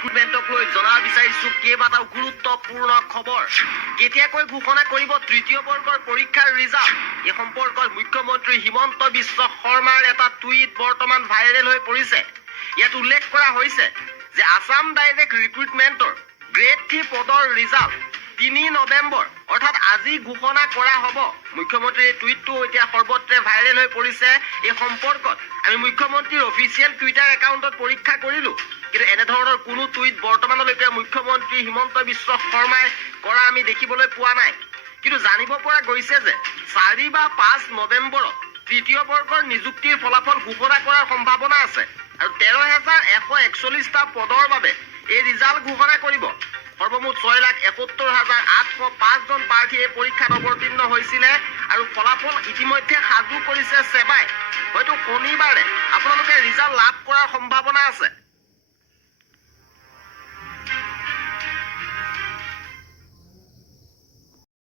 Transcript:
ৰিক্ৰুটমেণ্টক লৈ জনাব বিচাৰিছো কেইবাটাও গুৰুত্বপূৰ্ণ খবৰ। কেতিয়াকৈ ঘোষণা কৰিব তৃতীয় বৰ্গৰ পৰীক্ষাৰ ৰিজাল্ট? এই সম্পৰ্কত মুখ্যমন্ত্ৰী হিমন্ত বিশ্ব শৰ্মাৰ এটা টুইট বৰ্তমান ভাইৰেল হৈ পৰিছে। ইয়াত উল্লেখ কৰা হৈছে যে আসাম ডাইৰেক্ট ৰিক্ৰুটমেণ্টৰ গ্ৰেড 3 পদৰ ৰিজাল্ট 3 নৱেম্বৰ অৰ্থাৎ আজি ঘোষণা কৰা হ'ব। মুখ্যমন্ত্ৰীৰ টুইটটো এতিয়া সৰ্বত্ৰে ভাইৰেল হৈ পৰিছে। এই সম্পৰ্কত আমি মুখ্যমন্ত্ৰীৰ অফিচিয়েল টুইটাৰ একাউণ্টত পৰীক্ষা কৰিলোঁ, কিন্তু এনেধৰণৰ কোনো টুইট বৰ্তমানলৈকে মুখ্যমন্ত্ৰী হিমন্ত বিশ্ব শৰ্মাই কৰা আমি দেখিবলৈ পোৱা নাই। কিন্তু জানিব পৰা গৈছে যে 4 বা 5 নৱেম্বৰত তৃতীয় বৰ্গৰ নিযুক্তিৰ ফলাফল ঘোষণা কৰাৰ সম্ভাৱনা আছে আৰু 13,141টা পদৰ বাবে এই ৰিজাল্ট ঘোষণা কৰিব। সৰ্বমুঠ 6,71,805 জন প্ৰাৰ্থী এই পৰীক্ষাত অৱতীৰ্ণ হৈছিলে আৰু ফলাফল ইতিমধ্যে সাজু কৰিছে সেবাই। হয়তো শনিবাৰে আপোনালোকে ৰিজাল্ট লাভ কৰাৰ সম্ভাৱনা আছে।